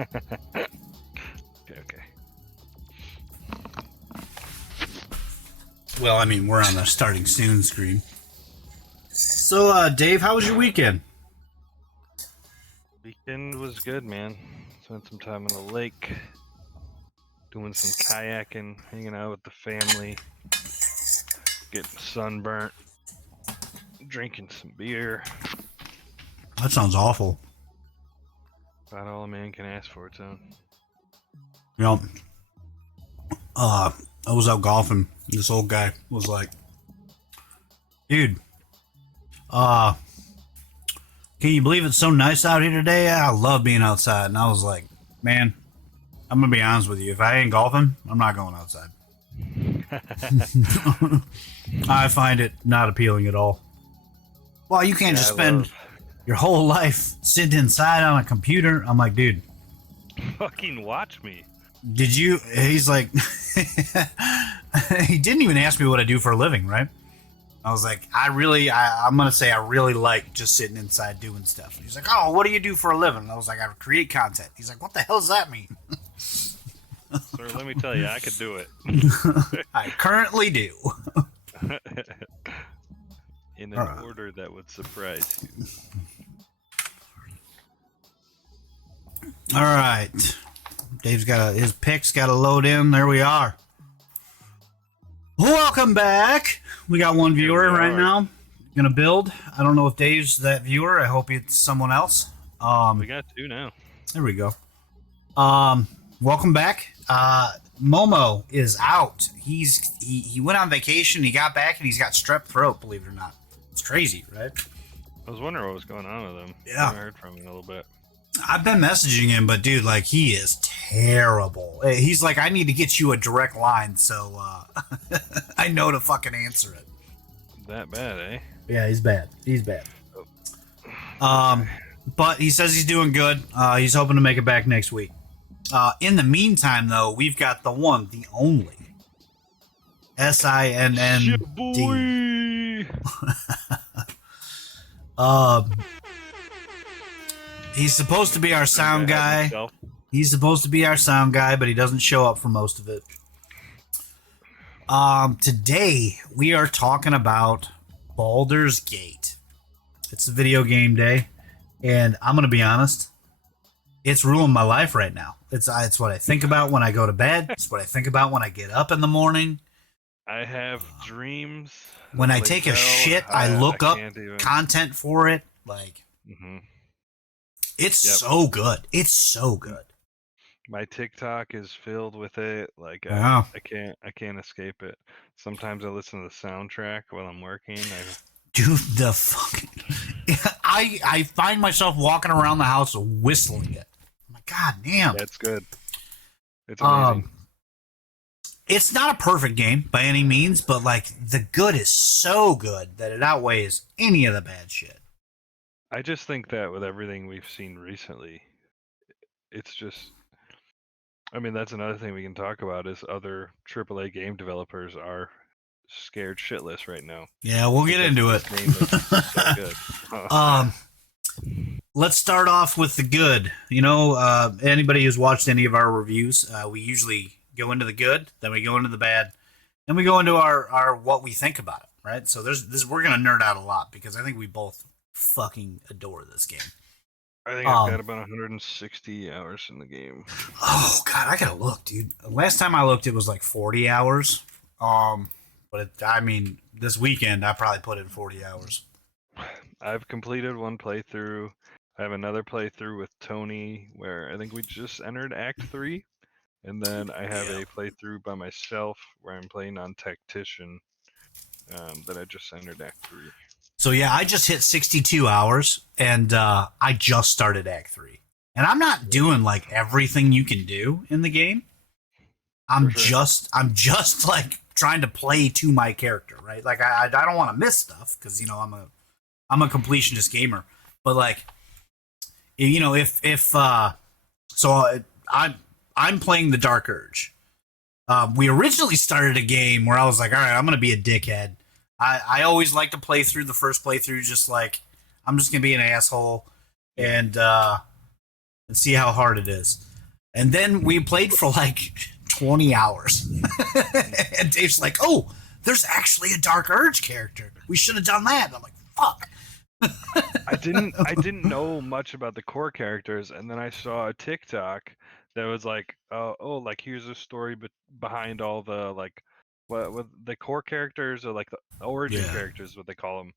Okay. Well, I mean, we're on the starting soon screen. So, Dave, how was your weekend? Weekend was good, man. Spent some time on the lake, doing some kayaking, hanging out with the family, getting sunburnt, drinking some beer. That sounds awful. About all a man can ask for, Tone. You know, I was out golfing. This old guy was like, dude, can you believe it's so nice out here today? I love being outside. And I was like, man, I'm going to be honest with you. If I ain't golfing, I'm not going outside. I find it not appealing at all. Well, you can't just spend your whole life sitting inside on a computer. I'm like, dude. Fucking watch me. Did you? He's like, he didn't even ask me what I do for a living, right? I was like, I'm going to say I really like just sitting inside doing stuff. He's like, oh, what do you do for a living? And I was like, I create content. He's like, what the hell does that mean? Sir, let me tell you, I could do it. I currently do. In an order that would surprise you. All right. Dave's got his picks got to load in. There we are. Welcome back. We got one viewer right now. Gonna build. I don't know if Dave's that viewer. I hope it's someone else. We got two now. There we go. Welcome back. Momo is out. He went on vacation. He got back and he's got strep throat. Believe it or not, it's crazy, right? I was wondering what was going on with him. Yeah, I haven't heard from him in a little bit. I've been messaging him, but dude, like, he is terrible. He's like, I need to get you a direct line so I know to fucking answer it. That bad, eh? Yeah, he's bad. He's bad. But he says he's doing good. He's hoping to make it back next week. In the meantime, though, we've got the one, the only SINND. He's supposed to be our sound guy. He's supposed to be our sound guy, but he doesn't show up for most of it. Today we are talking about Baldur's Gate. It's a video game day, and I'm gonna be honest, it's ruining my life right now. It's what I think about when I go to bed. It's what I think about when I get up in the morning. I have dreams. When I take a shit, I look up content for it. Like, it's so good. It's so good. My TikTok is filled with it. Like, Wow. I can't escape it. Sometimes I listen to the soundtrack while I'm working. Dude, the fucking... I find myself walking around the house whistling it. I'm like, God damn. That's good. It's amazing. It's not a perfect game by any means, but like the good is so good that it outweighs any of the bad shit. I just think that with everything we've seen recently, it's just... I mean, that's another thing we can talk about is other AAA game developers are scared shitless right now. Yeah, we'll get into it. This game is so good. Let's start off with the good. You know, anybody who's watched any of our reviews, we usually go into the good, then we go into the bad, then we go into our what we think about it, right? So we're gonna nerd out a lot because I think we both fucking adore this game. I think I've got about 160 hours in the game. Oh god, I gotta look, dude. Last time I looked, it was like 40 hours. But I mean, this weekend I probably put in 40 hours. I've completed one playthrough. I have another playthrough with Tony where I think we just entered Act 3. And then I have a playthrough by myself where I'm playing on Tactician that I just entered Act 3. So yeah, I just hit 62 hours, and I just started Act 3. And I'm not doing like everything you can do in the game. I'm just like trying to play to my character, right? Like I don't want to miss stuff because you know I'm a completionist gamer. But like, you know, I'm playing the Dark Urge. We originally started a game where I was like, all right, I'm gonna be a dickhead. I always like to play through the first playthrough just like I'm just gonna be an asshole and and see how hard it is. And then we played for like 20 hours. And Dave's like, oh, there's actually a Dark Urge character. We should have done that. And I'm like, fuck. I didn't know much about the core characters, and then I saw a TikTok that was like, like here's a story behind all the like what the core characters, or like the origin Yeah. characters, what they call them.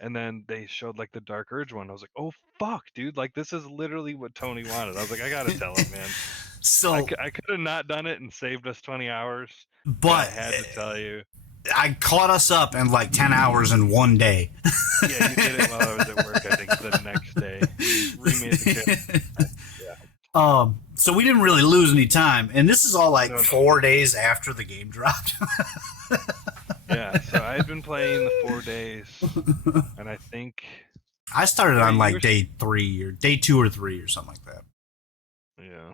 And then they showed like the Dark Urge one. I was like, oh fuck, dude! Like this is literally what Tony wanted. I was like, I gotta tell him, man. So, I could have not done it and saved us 20 hours, but I had to tell you. I caught us up in like 10 hours in one day. Yeah, you did it while I was at work. I think the next day, you remade the kit. Yeah. So we didn't really lose any time, and this is all like No. 4 days after the game dropped. Yeah, so I'd been playing the 4 days, and I think, I started on you like were- day 3 or day 2 or 3 or something like that. yeah,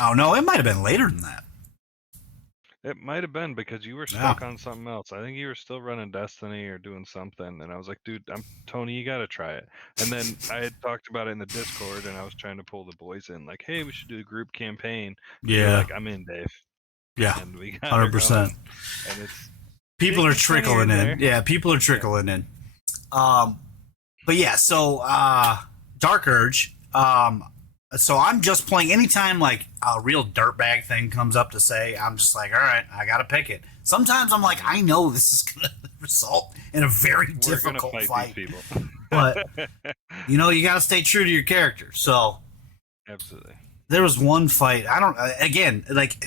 Oh no, it might have been later than that. it might have been because you were stuck on something else. I think you were still running Destiny or doing something, and I was like, dude, Tony, you gotta try it. And then I had talked about it in the Discord, and I was trying to pull the boys in, like, hey, we should do a group campaign. You're Yeah, like, I'm in, Dave. yeah, And we got her 100%. going, and it's People are It's funny trickling in in. there. Yeah, people are trickling in. But yeah, so Dark Urge. So I'm just playing anytime like a real dirtbag thing comes up to say, I'm just like, all right, I gotta pick it. Sometimes I'm like, I know this is gonna result in a very we're gonna difficult fight fight, these people. but you know, you gotta stay true to your character. So Absolutely. there was one fight. I don't. Again, like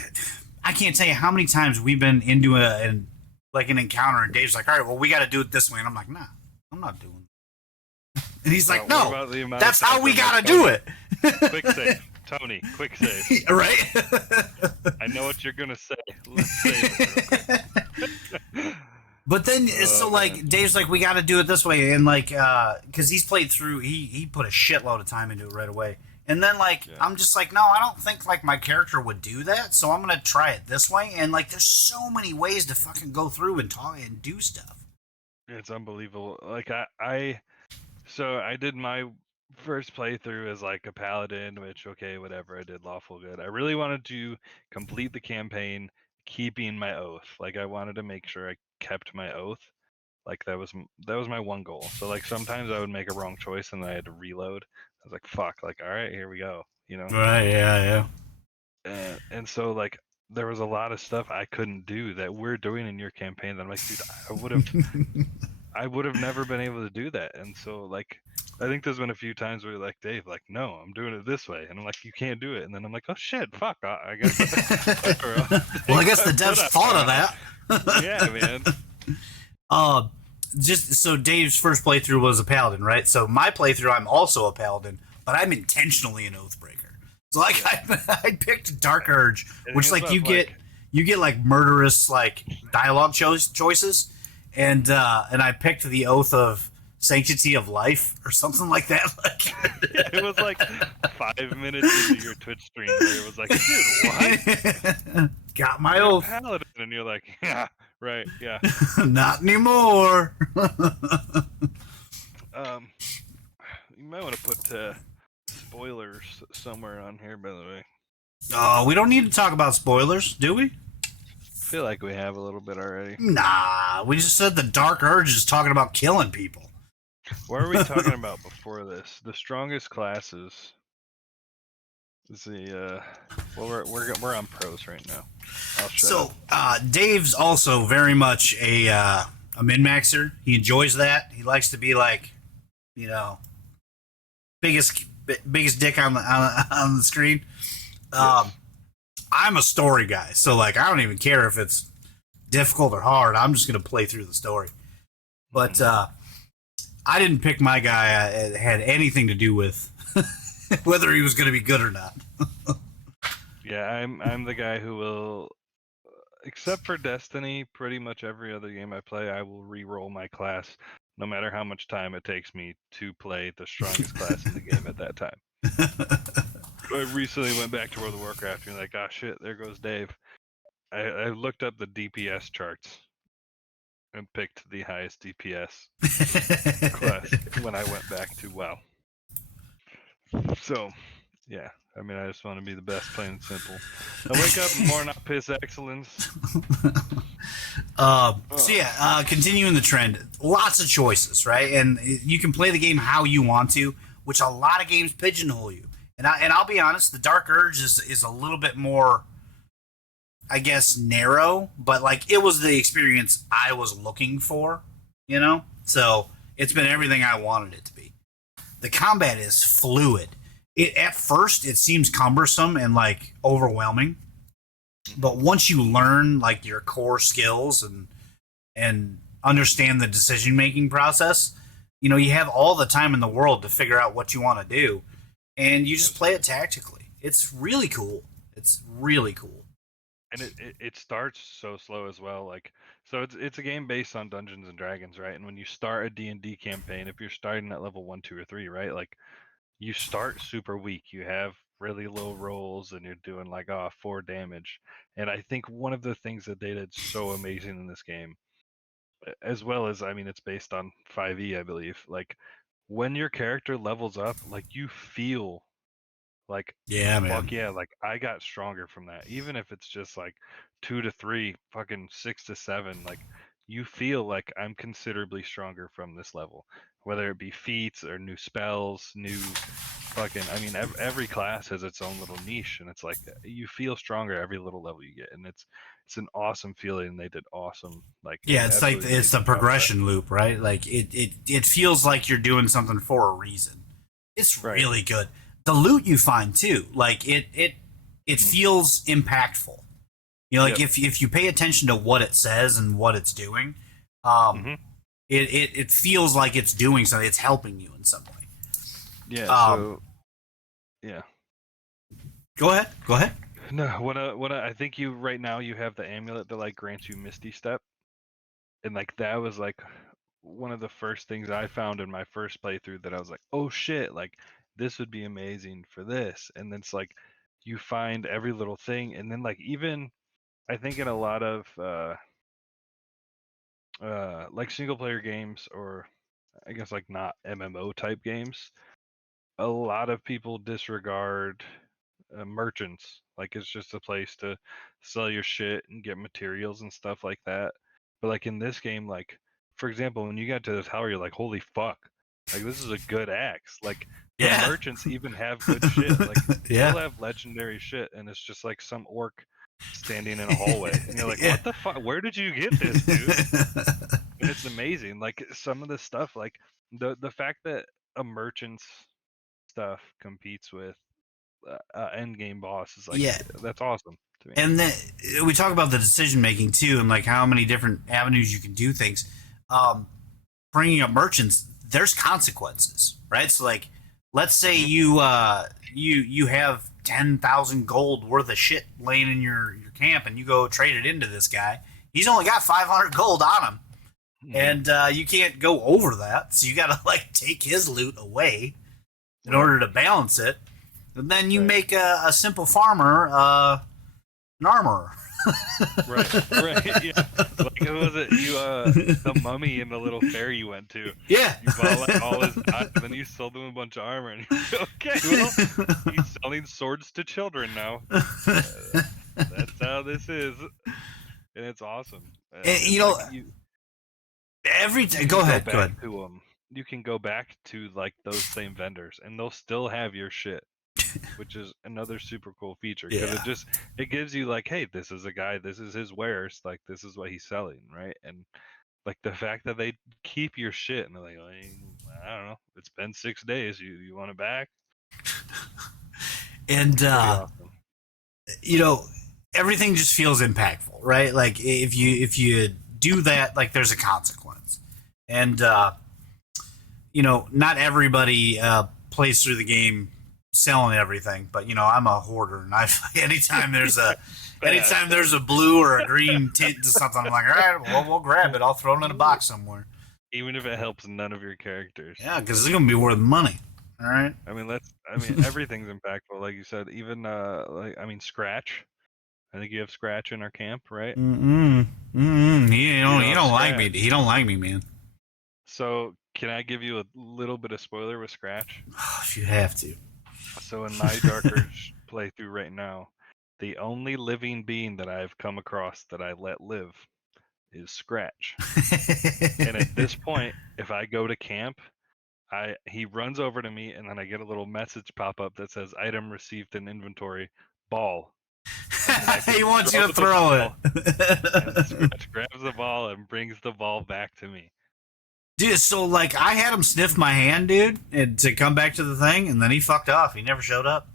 I can't tell you how many times we've been into an encounter, and Dave's like, "All right, well, we got to do it this way," and I'm like, "Nah, I'm not doing it." And he's like, What "No, about the amount of that's how times we I'm got to like, do Tony, it." Quick save, Tony. Quick save. Right? I know what you're gonna say. Let's save it real quick. But then, Oh, so like, man. Dave's like, "We got to do it this way," and like, because he's played through, he put a shitload of time into it right away. And then, like, Yeah. I'm just like, no, I don't think, like, my character would do that, so I'm going to try it this way. And, like, there's so many ways to fucking go through and talk and do stuff. It's unbelievable. Like so I did my first playthrough as like a paladin, which okay, whatever. I did lawful good. I really wanted to complete the campaign, keeping my oath. Like I wanted to make sure I kept my oath. Like that was my one goal. So like sometimes I would make a wrong choice and I had to reload. I was like, fuck. Like all right, here we go. You know. Right, yeah. And so like there was a lot of stuff I couldn't do that we're doing in your campaign that I'm like, dude, I would have never been able to do that. And so like I think there's been a few times where you're like, Dave, like, no, I'm doing it this way. And I'm like, you can't do it. And then I'm like, oh shit, fuck. I guess Well, I guess the devs thought of that. Yeah, man. Just so Dave's first playthrough was a paladin, right? So my playthrough, I'm also a paladin, but I'm intentionally an oathbreaker. So like I picked Dark Urge, which like you get like murderous like dialogue choices, and I picked the oath of sanctity of life or something like that. Like It was like 5 minutes into your Twitch stream where it was like, dude, what? Got my You're a oath. paladin. And you're like, yeah, right, yeah. Not anymore. You might want to put spoilers somewhere on here, by the way. Oh, we don't need to talk about spoilers, do we? I feel like we have a little bit already. Nah, we just said the Dark Urge is talking about killing people. What are we talking about before this? The strongest classes. Is the well, we're on pros right now. I'll shut So, up. Dave's also very much a min-maxer. He enjoys that. He likes to be like, you know, biggest dick on the screen. Yes. I'm a story guy, so like I don't even care if it's difficult or hard. I'm just gonna play through the story. But I didn't pick my guy. It had anything to do with whether he was gonna be good or not. Yeah, I'm the guy who will, except for Destiny, pretty much every other game I play, I will re-roll my class, no matter how much time it takes me to play the strongest class in the game at that time. I recently went back to World of Warcraft and like, ah, shit, there goes Dave. I looked up the DPS charts and picked the highest DPS class when I went back to WoW. So Yeah, I mean, I just want to be the best, plain and simple. I wake up in the morning, I piss excellence. Continuing the trend, lots of choices, right? And you can play the game how you want to, which a lot of games pigeonhole you. And I'll be honest, the Dark Urge is a little bit more, I guess, narrow, but like it was the experience I was looking for, you know? So it's been everything I wanted it to be. The combat is fluid. At first it seems cumbersome and like overwhelming, but once you learn like your core skills and understand the decision making process, you know, you have all the time in the world to figure out what you want to do, and you just play it tactically. It's really cool. It's really cool. And it starts so slow as well. Like, so it's a game based on Dungeons and Dragons, right? And when you start a D&D campaign, if you're starting at level 1, 2, or 3, right? Like, you start super weak. You have really low rolls, and you're doing like 4 damage. And I think one of the things that they did so amazing in this game, as well as, I mean, it's based on 5e, I believe. Like, when your character levels up, like, you feel like, Yeah, man. fuck yeah, like I got stronger from that. Even if it's just like 2 to 3, fucking 6 to 7, like you feel like I'm considerably stronger from this level. Whether it be feats or new spells, new fucking, I mean, every class has its own little niche, and it's like you feel stronger every little level you get, and it's an awesome feeling. They did awesome, like they Yeah, it's like absolutely it's the amazing job with that. progression loop, right? Like it feels like you're doing something for a reason. It's Right. really good. The loot you find too, like it feels impactful. You know, like Yep. if you pay attention to what it says and what it's doing, um, it feels like it's doing something. It's helping you in some way. Yeah. Um, Yeah. Go ahead. Go ahead. No, I think you right now you have the amulet that like grants you Misty Step, and like that was like one of the first things I found in my first playthrough that I was like, oh shit, like this would be amazing for this. And then it's like you find every little thing, and then like even I think in a lot of like single player games, or I guess like not MMO type games, a lot of people disregard merchants. Like it's just a place to sell your shit and get materials and stuff like that. But like in this game, like for example, when you got to this tower, you're like, holy fuck, like this is a good axe. Like the Yeah. merchants even have good shit. Like Yeah. they'll have legendary shit, and it's just like some orc standing in a hallway, and you're like, Yeah. what the fuck? Where did you get this, dude? And it's amazing. Like some of the stuff, like the fact that a merchant's stuff competes with end game boss is like Yeah. that's awesome to me. And then we talk about the decision making too, and like how many different avenues you can do things. Bringing up merchants, there's consequences, right? So like, let's say you have 10,000 gold worth of shit laying in your camp, and you go trade it into this guy. He's only got 500 gold on him, and you can't go over that. So you got to like take his loot away in order to balance it. And then you make a simple farmer an armorer. right, yeah. Like who was it? You the mummy and the little fair you went to. Yeah. You bought like all his and then you sold him a bunch of armor, and you're like, okay, well, he's selling swords to children now. That's how this is, and it's awesome. And, you know, every time. Go ahead. Go ahead. To you can go back to like those same vendors, and they'll still have your shit. Which is another super cool feature because it gives you like, hey, this is a guy, this is his wares, like this is what he's selling, right? And like the fact that they keep your shit and they're like, I don't know, it's been 6 days, you want it back? And awesome. You know, everything just feels impactful, right? Like if you do that, like there's a consequence, and you know, not everybody plays through the game selling everything, but you know, I'm a hoarder, and anytime there's a blue or a green tint to something, I'm like, all right, well, we'll grab it. I'll throw it in a box somewhere. Even if it helps none of your characters. Yeah, because it's gonna be worth money. All right. I mean, everything's impactful, like you said. Even Scratch. I think you have Scratch in our camp, right? He don't like me. He don't like me, man. So can I give you a little bit of spoiler with Scratch? If you have to. So in my Dark Urge playthrough right now, the only living being that I've come across that I let live is Scratch. And at this point, if I go to camp, he runs over to me, and then I get a little message pop up that says "Item received in inventory, ball." And then I can He wants you to the throw ball, it. and Scratch grabs the ball and brings the ball back to me. Dude, so like I had him sniff my hand, dude, and to come back to the thing, and then he fucked off. He never showed up.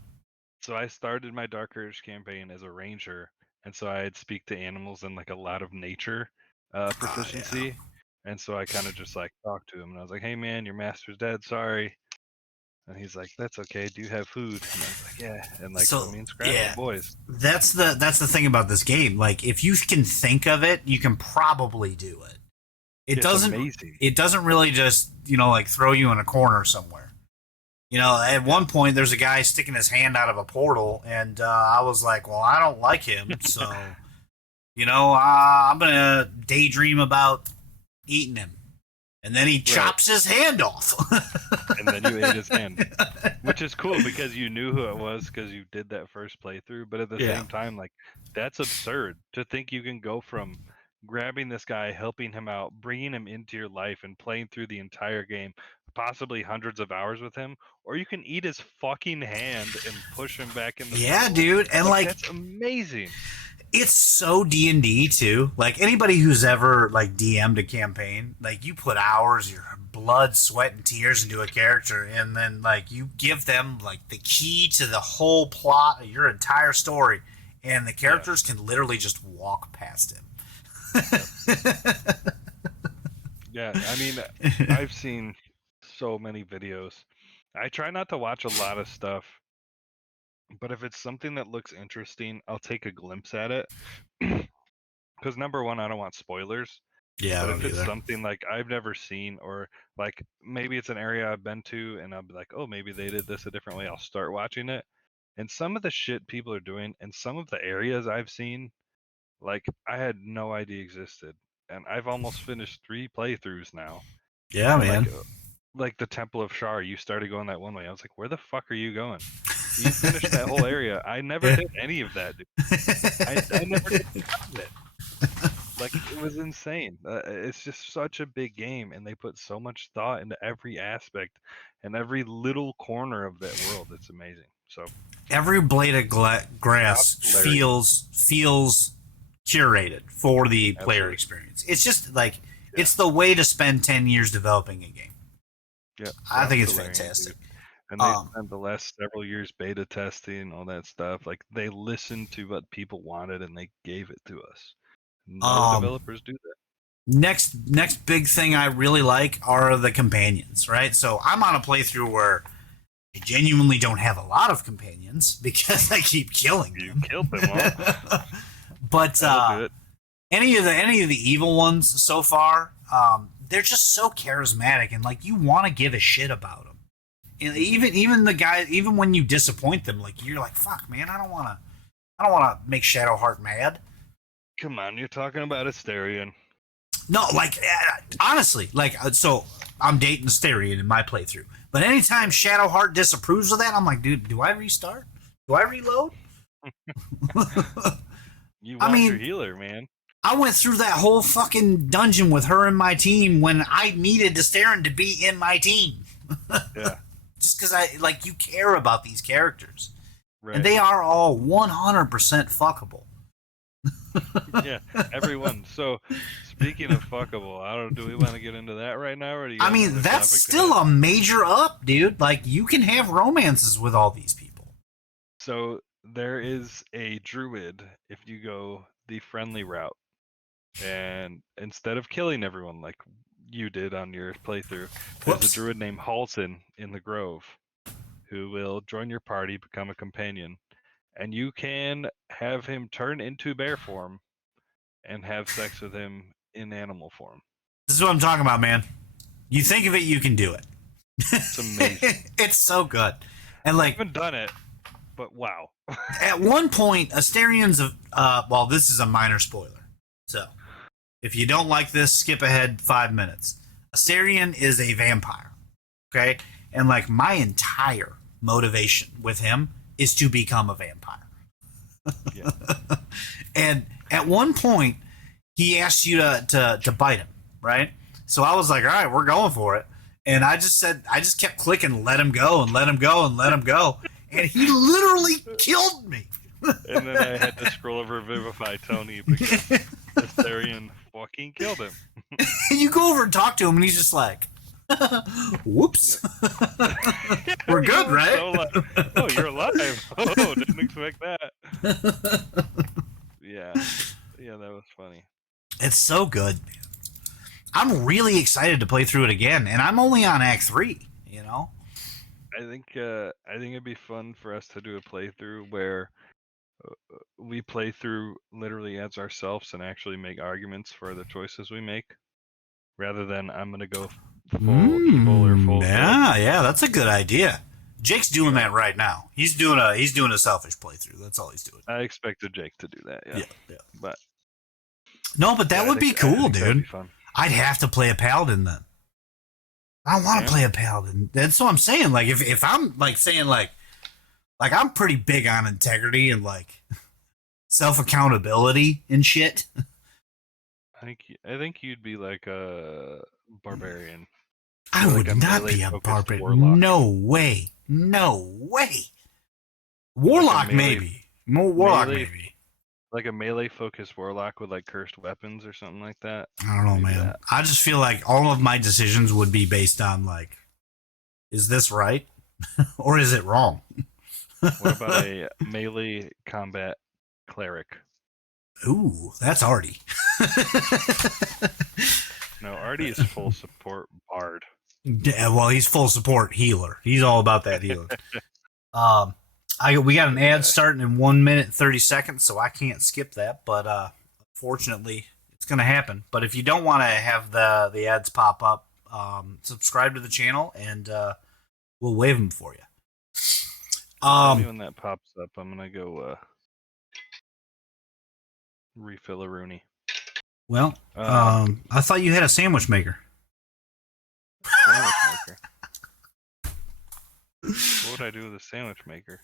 So I started my Dark Urge campaign as a ranger, and so I'd speak to animals and like a lot of nature proficiency. And so I kind of just like talked to him, and I was like, "Hey man, your master's dead. Sorry." And he's like, "That's okay. Do you have food?" And I was like, "Yeah." And like, so me and Scratch yeah, are boys. that's the thing about this game. Like, if you can think of it, you can probably do it. It's amazing. It doesn't really just like throw you in a corner somewhere. At one point there's a guy sticking his hand out of a portal, and I was like, well, I don't like him, so I'm gonna daydream about eating him. And then he chops his hand off. And then you ate his hand. Which is cool because you knew who it was because you did that first playthrough. But at the same time, like, that's absurd to think you can go from grabbing this guy, helping him out, bringing him into your life, and playing through the entire game, possibly hundreds of hours with him, or you can eat his fucking hand and push him back in the portal. Dude. And like that's amazing. It's so D&D too. Like, anybody who's ever like DM'd a campaign, like, you put hours, your blood, sweat, and tears into a character, and then like you give them like the key to the whole plot of your entire story, and the characters can literally just walk past him. Yeah, I mean, I've seen so many videos. I try not to watch a lot of stuff, but if it's something that looks interesting, I'll take a glimpse at it. Because number one, I don't want spoilers. Yeah, but if it's something like I've never seen, or like maybe it's an area I've been to, and I'll be like, oh, maybe they did this a different way, I'll start watching it. And some of the shit people are doing, and some of the areas I've seen, like, I had no idea existed. And I've almost finished 3 playthroughs now. Yeah, and man. Like the Temple of Shar, you started going that one way. I was like, where the fuck are you going? You finished that whole area. I never did any of that, dude. I never did it. Like, it was insane. It's just such a big game, and they put so much thought into every aspect and every little corner of that world. It's amazing. So every blade of grass feels curated for the player experience. It's just like it's the way to spend 10 years developing a game. Yeah, I think it's fantastic. Dude. And they spent the last several years beta testing all that stuff. Like, they listened to what people wanted and they gave it to us. No developers do that. Next big thing I really like are the companions, right? So I'm on a playthrough where I genuinely don't have a lot of companions because I keep killing them. You killed them all. But any of the evil ones so far, they're just so charismatic, and like you want to give a shit about them. And even the guys, even when you disappoint them, like you're like, fuck, man, I don't want to make Shadowheart mad. Come on, you're talking about Astarion. No, like, honestly, like, so I'm dating Astarion in my playthrough. But anytime Shadowheart disapproves of that, I'm like, dude, do I restart? Do I reload? You want your healer, man. I went through that whole fucking dungeon with her in my team when I needed Astarion to be in my team. Yeah. Just because you care about these characters. Right. And they are all 100% fuckable. Yeah, everyone. So, speaking of fuckable, I don't know, do we want to get into that right now? Or do you that's still a major up, dude. Like, you can have romances with all these people. So, there is a druid if you go the friendly route. And instead of killing everyone like you did on your playthrough, there's a druid named Halsin in the Grove who will join your party, become a companion. And you can have him turn into bear form and have sex with him in animal form. This is what I'm talking about, man. You think of it, you can do it. It's amazing. It's so good. And like, I haven't done it, but wow. At one point, Astarion's well, this is a minor spoiler. So, if you don't like this, skip ahead 5 minutes. Astarion is a vampire. Okay? And like my entire motivation with him is to become a vampire. Yeah. And at one point, he asked you to bite him, right? So I was like, all right, we're going for it. And I just kept clicking, let him go and let him go and let him go. And he literally killed me. And then I had to scroll over Vivify Tony because Astarion fucking killed him. You go over and talk to him, and he's just like, whoops. We're good, right? So like, oh, you're alive. Oh, didn't expect that. Yeah, that was funny. It's so good, man. I'm really excited to play through it again, and I'm only on Act 3, you know? I think it'd be fun for us to do a playthrough where we play through literally as ourselves and actually make arguments for the choices we make, rather than I'm gonna go full evil or full good. Yeah, that's a good idea. Jake's doing that right now. He's doing a selfish playthrough. That's all he's doing. I expected Jake to do that. Yeah. But that would be cool, dude. Be fun. I'd have to play a paladin then. I want to play a paladin. That's what I'm saying. Like if I'm like saying like I'm pretty big on integrity and like self accountability and shit. I think you'd be like a barbarian. I would not be a barbarian. Warlock. No way. Warlock, maybe. More warlock, maybe. Like a melee focused warlock with like cursed weapons or something like that. I don't know, maybe man. That. I just feel like all of my decisions would be based on like, is this right or is it wrong? What about a melee combat cleric? Ooh, that's Artie. No, Artie is full support bard. Yeah, well, he's full support healer. He's all about that healer. We got an ad starting in 1 minute 30 seconds, so I can't skip that. But unfortunately, it's going to happen. But if you don't want to have the ads pop up, subscribe to the channel, and we'll wave them for you. When that pops up, I'm gonna go refill a Rooney. Well, I thought you had a sandwich maker. Sandwich maker. What would I do with a sandwich maker?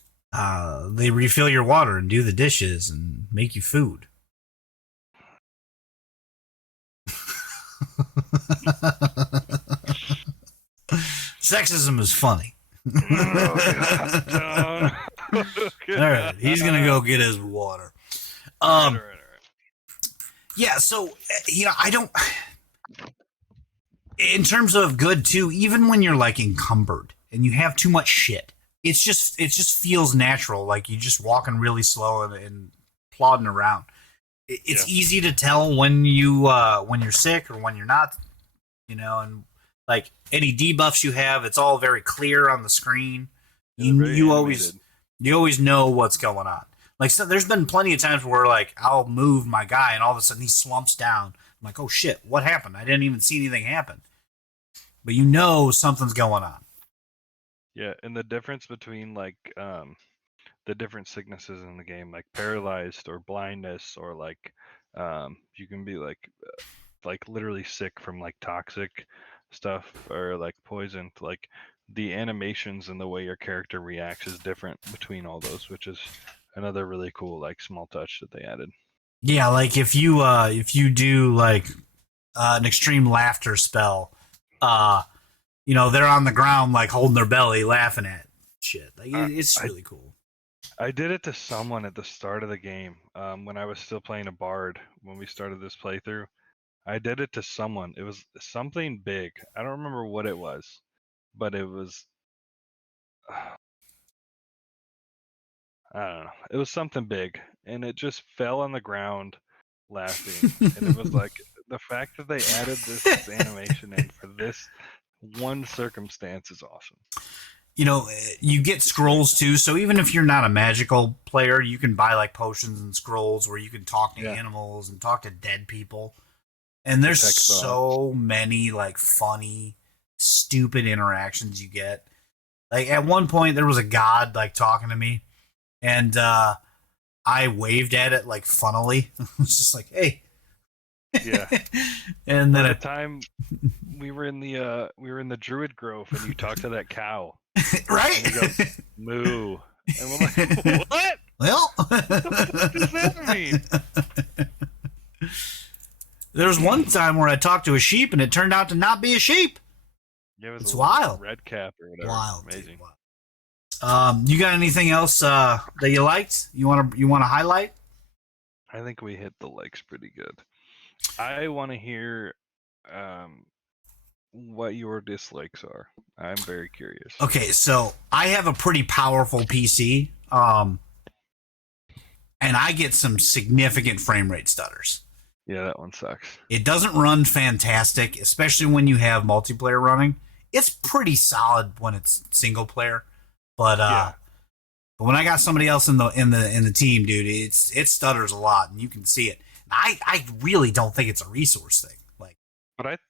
They refill your water and do the dishes and make you food. Sexism is funny. Oh, all right, he's gonna go get his water. All right. Yeah, so I don't. In terms of good too, even when you're like encumbered and you have too much shit, it just feels natural. Like you're just walking really slow and plodding around. It's easy to tell when you're sick or when you're not, and like any debuffs you have, it's all very clear on the screen. You always know what's going on. Like so there's been plenty of times where like I'll move my guy and all of a sudden he slumps down. I'm like, oh shit, what happened? I didn't even see anything happen. But something's going on. Yeah, and the difference between like the different sicknesses in the game, like paralyzed or blindness, or like you can be like literally sick from like toxic stuff or like poisoned. Like the animations and the way your character reacts is different between all those, which is another really cool like small touch that they added. Yeah, like if you do like an extreme laughter spell, they're on the ground like holding their belly, laughing at shit. Like it's really cool. I did it to someone at the start of the game when I was still playing a bard when we started this playthrough. I did it to someone. It was something big. I don't remember what it was, but it was. I don't know. It was something big, and it just fell on the ground laughing. And it was like the fact that they added this animation in for this one circumstance is awesome. You get scrolls too, so even if you're not a magical player, you can buy like potions and scrolls where you can talk to animals and talk to dead people. And there's so many like funny, stupid interactions you get. Like at one point there was a god like talking to me, and I waved at it like funnily. It was just like, hey, Yeah. And then At the time we were in the Druid Grove and you talked to that cow. right? And he goes, moo. And we're like, what? Well, What does that mean? there was one time where I talked to a sheep and it turned out to not be a sheep. Yeah, it was It's a wild. red cap or whatever. Wild. Amazing. Wild. You got anything else that you liked? You want to highlight? I think we hit the likes pretty good. I want to hear what your dislikes are. I'm very curious. Okay, so I have a pretty powerful PC, and I get some significant frame rate stutters. Yeah, that one sucks. It doesn't run fantastic, especially when you have multiplayer running. It's pretty solid when it's single player, but but when I got somebody else in the team, dude, it stutters a lot, and you can see it. I really don't think it's a resource thing. Like, but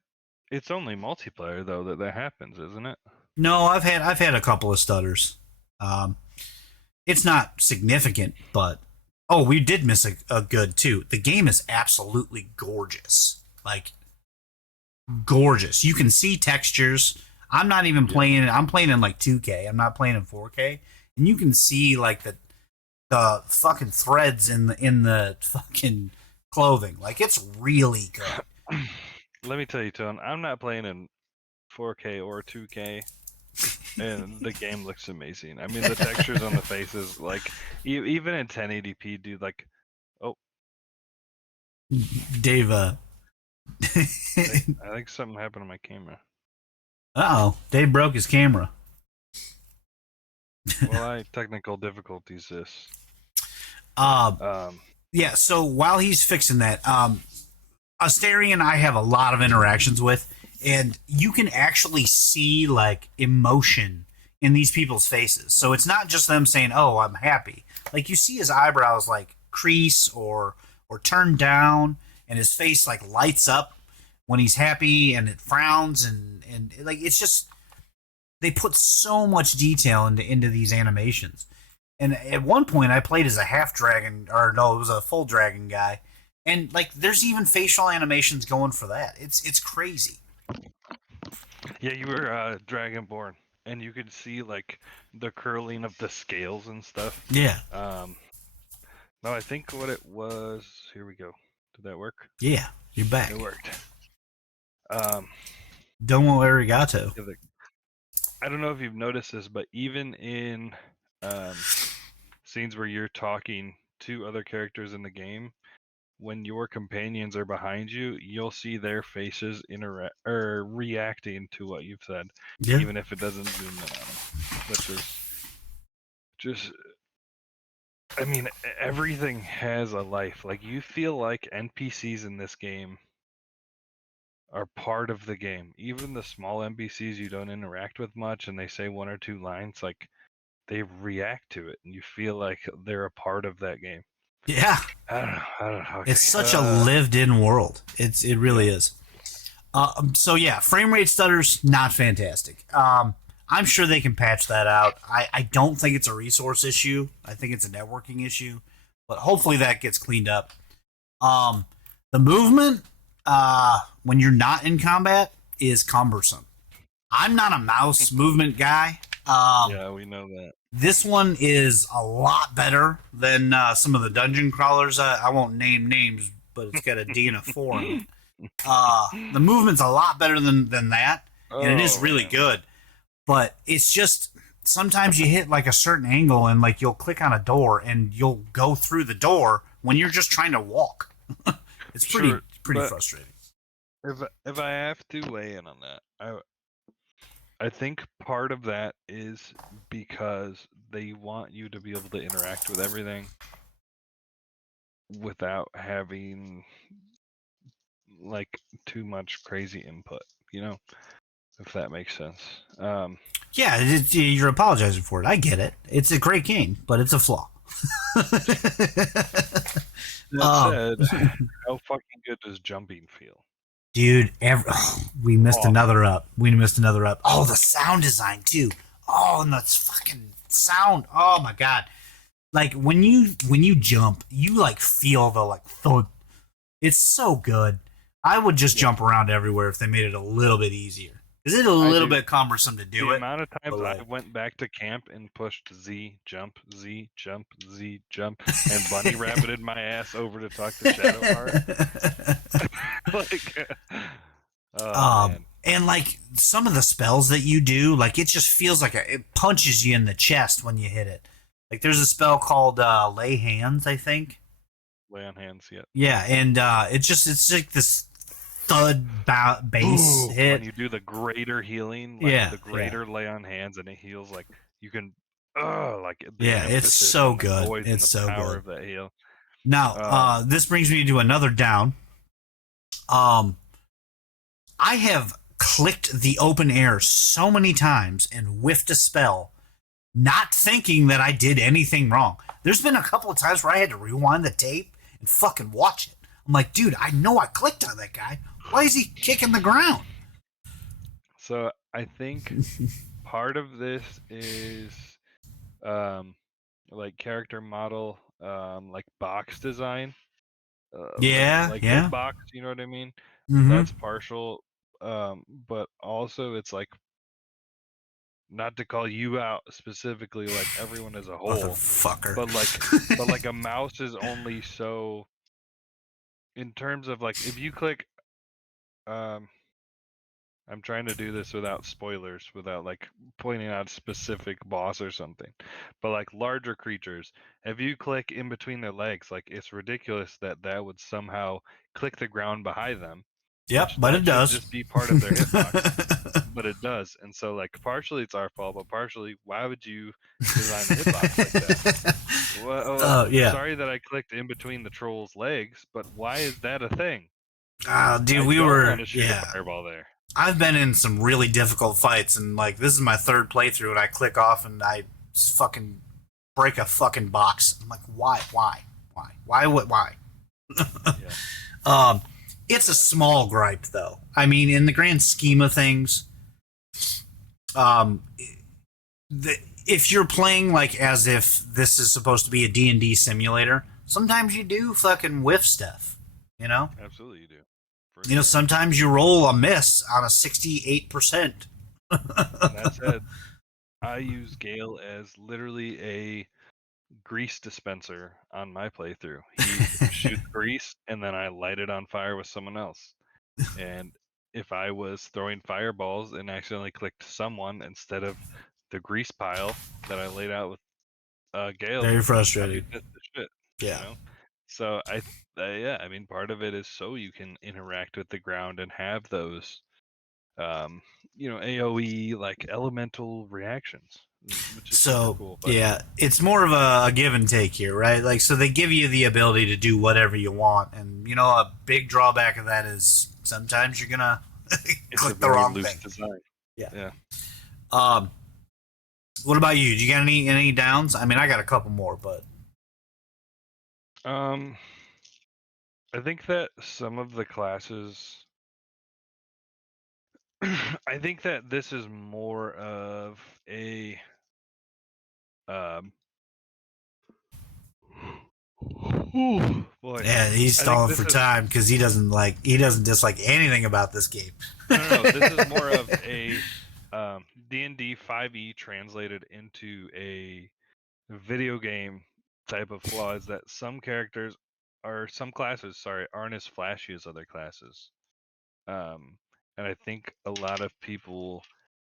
it's only multiplayer though that happens, isn't it? no, I've had a couple of stutters. It's not significant, but we did miss a good too. The game is absolutely gorgeous, like gorgeous. You can see textures. I'm not even playing it. I'm playing in like 2K. I'm not playing in 4K, and you can see like the fucking threads in the fucking clothing. Like, it's really good. Let me tell you, Tone, I'm not playing in 4K or 2K, and the game looks amazing. I mean, the textures on the faces, like, even in 1080p, dude, like, Dave, I think something happened to my camera. Dave broke his camera. Well, technical difficulties this. Yeah, so while he's fixing that, Asterion I have a lot of interactions with, and you can actually see like emotion in these people's faces. So it's not just them saying, "Oh, I'm happy." Like, you see his eyebrows like crease or turn down, and his face like lights up when he's happy, and it frowns, and like, it's just, they put so much detail into these animations. And at one point, I played as a half dragon, or no, it was a full dragon guy, and like, there's even facial animations going for that. It's crazy. Yeah, you were Dragonborn, and you could see like the curling of the scales and stuff. Yeah. No, I think what it was. Here we go. Did that work? Yeah, you're back. It worked. Domo arigato. I don't know if you've noticed this, but even in scenes where you're talking to other characters in the game, when your companions are behind you, you'll see their faces reacting to what you've said, even if it doesn't zoom in on them. Which is just, I mean, everything has a life. Like, you feel like NPCs in this game are part of the game. Even the small NPCs you don't interact with much, and they say one or two lines, like, they react to it, and you feel like they're a part of that game. Yeah. I don't know. Okay. It's such a lived-in world. It really is. So yeah, frame rate stutters, not fantastic. I'm sure they can patch that out. I don't think it's a resource issue. I think it's a networking issue, but hopefully that gets cleaned up. The movement, when you're not in combat, is cumbersome. I'm not a mouse movement guy. Yeah, we know that. This one is a lot better than some of the dungeon crawlers. I won't name names, but it's got a D and a 4 in it. The movement's a lot better than that, and it is really good. But it's just, sometimes you hit like a certain angle, and like, you'll click on a door, and you'll go through the door when you're just trying to walk. It's pretty frustrating. If I have to weigh in on that, I think part of that is because they want you to be able to interact with everything without having like too much crazy input, if that makes sense. Yeah, you're apologizing for it. I get it. It's a great game, but it's a flaw. That said, how fucking good does jumping feel? Dude, we missed another up. Oh, the sound design too. Oh, and that's fucking sound. Oh my god. Like, when you jump, you like feel the like thud. It's so good. I would just jump around everywhere if they made it a little bit easier. Is it a little bit cumbersome to do the it? amount of times like- I went back to camp and pushed Z, jump, Z, jump, Z, jump, and bunny rabbited my ass over to talk to Shadowheart. Like, man. And like some of the spells that you do, like it just feels like it punches you in the chest when you hit it. Like there's a spell called Lay Hands, I think. Lay on hands, yeah. Yeah, and it's like this thud bass hit. When you do the greater healing, the greater lay on hands, and it heals like you can. Like it's so good. It's so power good. of that heal. Now, this brings me to another down. I have clicked the open air so many times and whiffed a spell, not thinking that I did anything wrong. There's been a couple of times where I had to rewind the tape and fucking watch it. I'm like, dude, I know I clicked on that guy. Why is he kicking the ground? So I think part of this is like character model, like box design. Hitbox, you know what I mean? Mm-hmm. That's partial. But also it's like, not to call you out specifically, like everyone as a whole, motherfucker. But like a mouse is only so. In terms of like, if you click, I'm trying to do this without spoilers, without like pointing out specific boss or something, but like larger creatures, if you click in between their legs, like it's ridiculous that would somehow click the ground behind them. Yep, but it does. Just be part of their hitbox, but it does, and so like partially it's our fault, but partially why would you design the hitbox like that? Well, sorry that I clicked in between the troll's legs, but why is that a thing? Dude, a fireball there. I've been in some really difficult fights, and like this is my third playthrough, and I click off and I fucking break a fucking box. I'm like, why? Yeah. It's a small gripe, though. I mean, in the grand scheme of things, if you're playing like as if this is supposed to be a D&D simulator, sometimes you do fucking whiff stuff, you know? Absolutely you do. You know, sometimes you roll a miss on a 68%. That said, I use Gale as literally a grease dispenser on my playthrough. He shoots grease and then I light it on fire with someone else. And if I was throwing fireballs and accidentally clicked someone instead of the grease pile that I laid out with Gale, very frustrating. Shit, yeah. You know? So I mean, part of it is so you can interact with the ground and have those, AOE like elemental reactions. Which is so cool, it's more of a give and take here, right? Like, so they give you the ability to do whatever you want, and you know, a big drawback of that is sometimes you're gonna click the wrong thing. Design. Yeah. What about you? Do you got any downs? I mean, I got a couple more, but I think that some of the classes. I think that this is more of a boy. Yeah, he's stalling for time because he doesn't dislike anything about this game. No, this is more of a D&D 5e translated into a video game type of flaw, is that some classes aren't as flashy as other classes. And I think a lot of people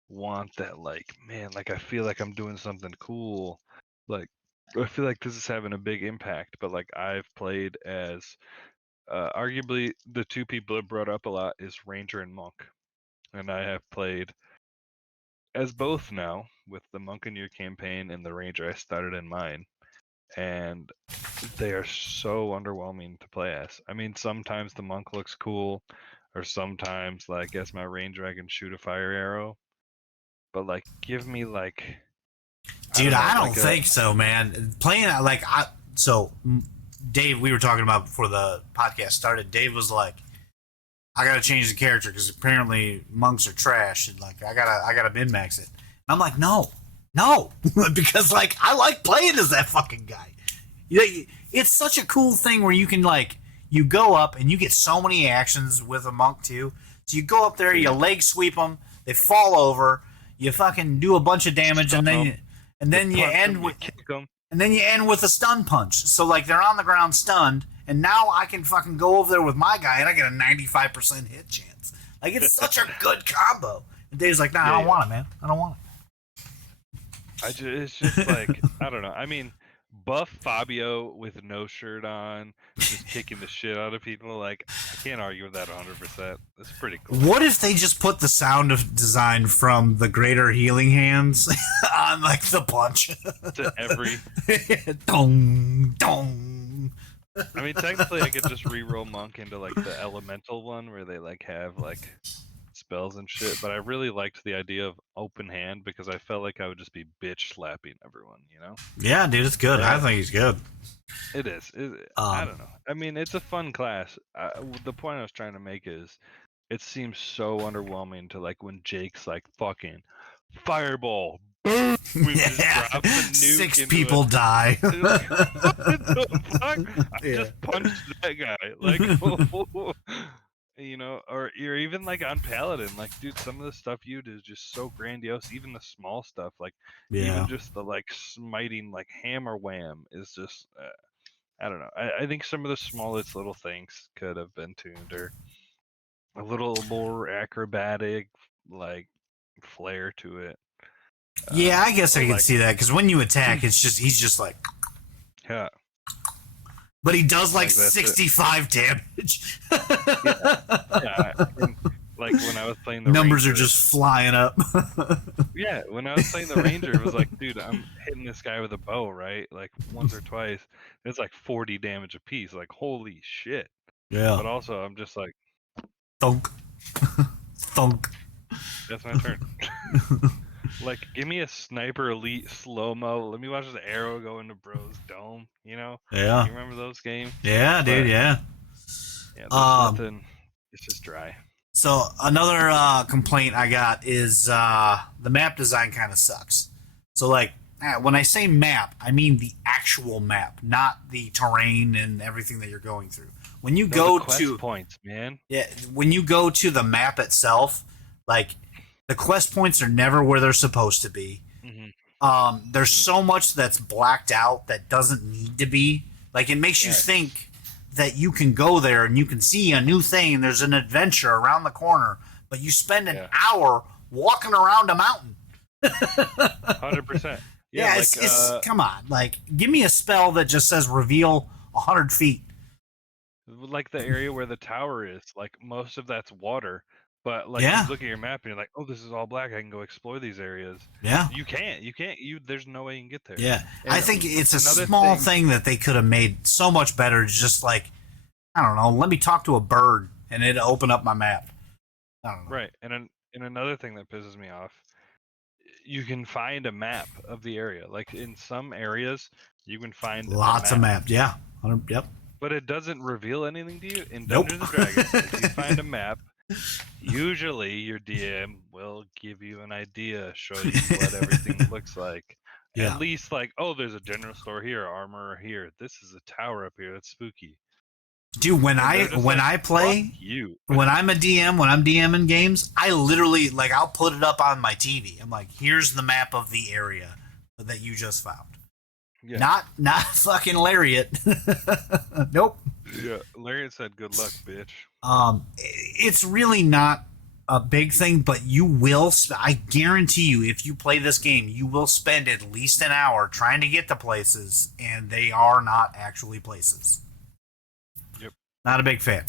want that, like, man, like I feel like I'm doing something cool. Like I feel like this is having a big impact, but like I've played as arguably the two people that brought up a lot is Ranger and Monk. And I have played as both now with the Monk in your campaign and the Ranger I started in mine. And they are so underwhelming to play as. I mean, sometimes the Monk looks cool, or sometimes like as my Ranger I can shoot a fire arrow. But like give me like dude, I don't think so, man. Playing like Dave, we were talking about before the podcast started. Dave was like, I gotta change the character because apparently monks are trash, and like I gotta min max it. And I'm like, no, because like I like playing as that fucking guy. It's such a cool thing where you can like you go up and you get so many actions with a monk too. So you go up there, you leg sweep them, they fall over, you fucking do a bunch of damage, and then you end with a stun punch. So like they're on the ground stunned, and now I can fucking go over there with my guy and I get a 95% hit chance. Like it's such a good combo. And Dave's like, nah, I don't want it, man. I don't want it. It's just like, I don't know. I mean, buff Fabio with no shirt on, just kicking the shit out of people. Like, I can't argue with that 100%. That's pretty cool. What if they just put the sound of design from the Greater Healing Hands on like the punch? To every dong dong. I mean, technically, I could just re-roll Monk into like the elemental one where they like have like spells and shit. But I really liked the idea of open hand because I felt like I would just be bitch slapping everyone. You know? Yeah, dude, it's good. Yeah. I think he's good. It is. I don't know. I mean, it's a fun class. The point I was trying to make is, it seems so underwhelming to like when Jake's like fucking fireball. Boom! We just dropped the nuke 6 into people it. die. What the fuck? I just punched that guy. Like, you know, or you're even like on Paladin. Like, dude, some of the stuff you do is just so grandiose. Even the small stuff, like even just the like smiting, like hammer wham, is just. I don't know. I think some of the smallest little things could have been tuned or a little more acrobatic, like flair to it. Yeah, I guess I can like, see that because when you attack, he's just like, yeah. But he does like that's 65 damage. Yeah. And, like when I was playing the numbers Ranger, are just flying up. yeah, when I was playing the Ranger, it was like, dude, I'm hitting this guy with a bow, right? Like once or twice. It's like 40 damage a piece. Like holy shit. Yeah. But also, I'm just like, thunk, thunk. That's my turn. Like, give me a sniper elite slow mo. Let me watch this arrow go into bro's dome. You know? Yeah. You remember those games? Yeah, dude. But, yeah. Yeah. There's nothing. It's just dry. So another complaint I got is the map design kind of sucks. So like when I say map, I mean the actual map, not the terrain and everything that you're going through. When you go to points, man. Yeah, when you go to the map itself, like the quest points are never where they're supposed to be. Mm-hmm. There's so much that's blacked out that doesn't need to be. Like it makes you think that you can go there and you can see a new thing and there's an adventure around the corner, but you spend an hour walking around a mountain. 100%. Yeah, like, it's come on. Like, give me a spell that just says reveal 100 feet. Like the area where the tower is, like most of that's water. But like you look at your map and you're like, oh, this is all black. I can go explore these areas. Yeah. You can't. There's no way you can get there. Yeah. And I think it's a small thing that they could have made so much better. Just like, I don't know, let me talk to a bird and it'd open up my map. I don't know. Right. And another thing that pisses me off, you can find a map of the area. Like in some areas, you can find lots of maps. Yeah. Yep. But it doesn't reveal anything to you. In Dungeons and Dragons, if you find a map, usually your DM will give you an idea, show you what everything looks like. Yeah. At least like, oh, there's a general store here, armor here. This is a tower up here. That's spooky. Dude, when I'm a DM, when I'm DMing games, I literally like I'll put it up on my TV. I'm like, here's the map of the area that you just found. Yeah. Not fucking Lariat. Nope. Yeah, Lariat said, "Good luck, bitch." It's really not a big thing, but you will. I guarantee you, if you play this game, you will spend at least an hour trying to get to places, and they are not actually places. Yep. Not a big fan.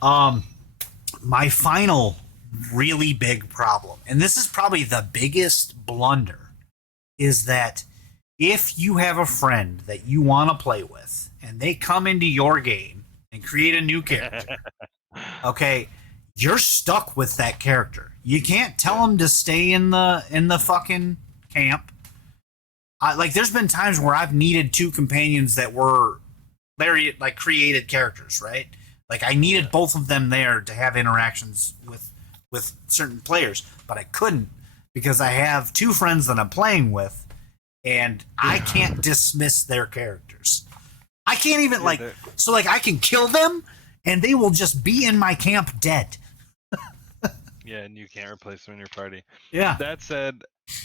My final really big problem, and this is probably the biggest blunder, is that if you have a friend that you want to play with and they come into your game and create a new character, okay, you're stuck with that character. You can't tell them to stay in the fucking camp. Like there's been times where I've needed 2 companions that were Lariat like created characters, right? Like I needed both of them there to have interactions with certain players, but I couldn't because I have 2 friends that I'm playing with, and I can't dismiss their characters. I can't even Yeah, like. they're- So like I can kill them, and they will just be in my camp dead. yeah, and you can't replace them in your party. Yeah. That said,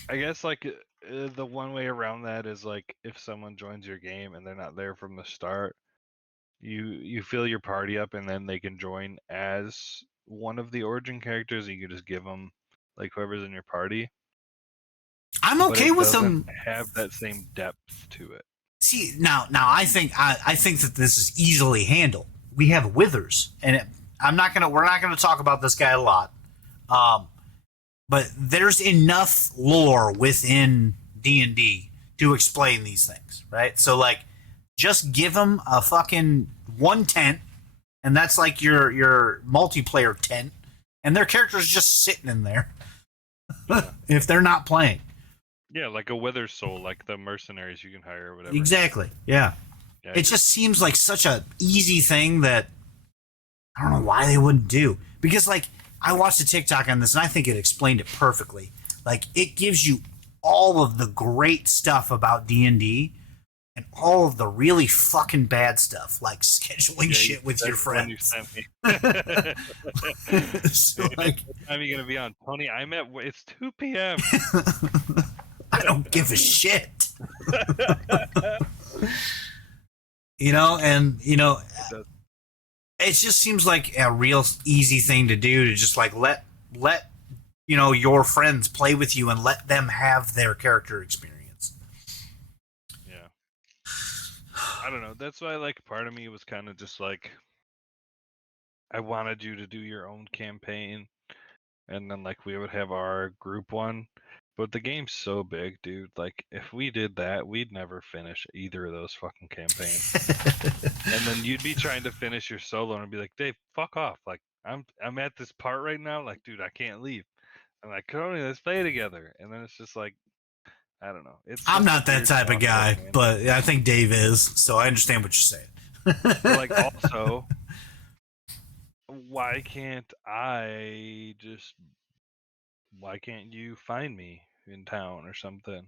I guess like the one way around that is like if someone joins your game and they're not there from the start, you fill your party up and then they can join as one of the origin characters. You can just give them like whoever's in your party, I'm but okay it with doesn't them. have that same depth to it. See now I think that this is easily handled. We have Withers, and we're not gonna talk about this guy a lot. Um, but there's enough lore within D&D to explain these things, right? So like, just give them a fucking one tent, and that's like your multiplayer tent, and their character's just sitting in there if they're not playing. Yeah, like a Wither Soul, like the mercenaries you can hire or whatever. Exactly. Yeah. Yeah, It just seems like such a easy thing that I don't know why they wouldn't do. Because like I watched a TikTok on this and I think it explained it perfectly. Like it gives you all of the great stuff about D&D and all of the really fucking bad stuff like scheduling shit with your that's the one you friends. sent me. So, Hey, like, what time are you gonna be on, Tony? It's 2 p.m. I don't give a shit. And it just seems like a real easy thing to do to just like let your friends play with you and let them have their character experience. Yeah, I don't know. That's why, like, part of me was kind of just like, I wanted you to do your own campaign, and then like we would have our group one. But the game's so big, dude. Like, if we did that, we'd never finish either of those fucking campaigns. And then you'd be trying to finish your solo and be like, Dave, fuck off. Like, I'm at this part right now. Like, dude, I can't leave. I'm like, Coney, let's play together. And then it's just like, I don't know. It's I'm such a not that weird type of process, guy, man. but I think Dave is, so I understand what you're saying. But like, also, why can't you find me in town or something?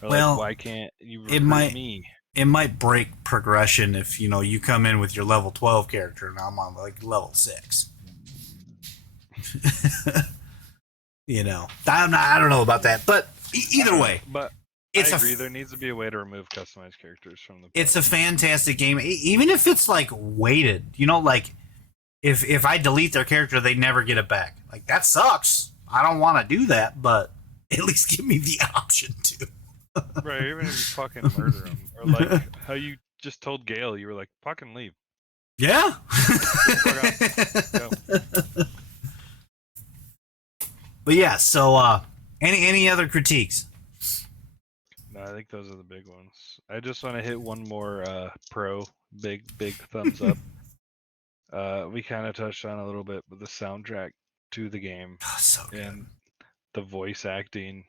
Or like, Well, why can't you it recruit might me? it might break progression if you come in with your level 12 character and I'm on like level 6. I don't know about that, but either way, But it's I agree. There needs to be a way to remove customized characters from the. it's a fantastic game, even if it's like weighted. Like if I delete their character, they never get it back. Like that sucks. I don't want to do that, but at least give me the option to. Right, even if you fucking murder him, or like how you just told Gail, you were like, "Fucking leave." Yeah. Go. But yeah, so any other critiques? No, I think those are the big ones. I just want to hit one more big thumbs up. We kind of touched on a little bit, but the soundtrack to the game So good. and the voice acting.